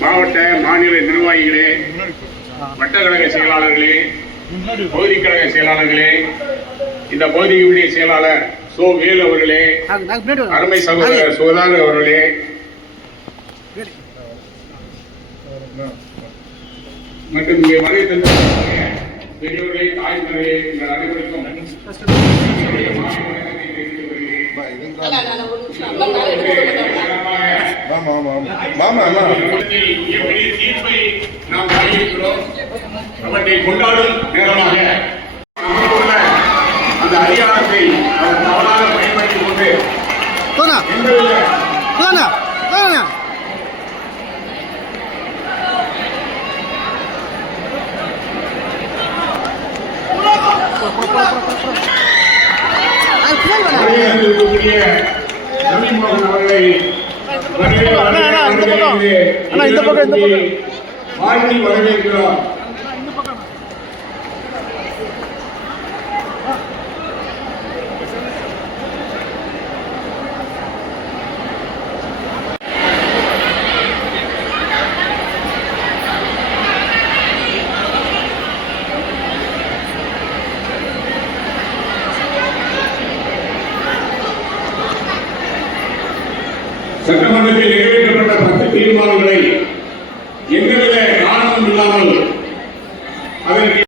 மாவட்ட மாநில நிர்வாகிகளே, வட்டக்கழக செயலாளர்களே, பகுதி கழக செயலாளர்களே, இந்த பகுதியுடைய செயலாளர் சோ வேலு அவர்களே, அருமை சகோதரர் சுதாகர் அவர்களே, மற்றும் இங்கே வருகை தந்த பெரியவர்களே, தாய்மார்களே, உங்கள் அனைவருக்கும் தீர்ப்பை நாம் வழங்கியிருக்கிறோம். அவற்றை கொண்டாடும் நேரமாக அந்த அதிகாரத்தை அவர் தவறாக பயன்படுத்திக் கொண்டு ரவிமோகன் அவர்களை வாழ்த்தி வரவேற்கிறோம். சட்டமன்றத்தில் நிறைவேற்றப்பட்ட 10 தீர்மானங்களை எந்தவித காரணமும் இல்லாமல் அதற்கு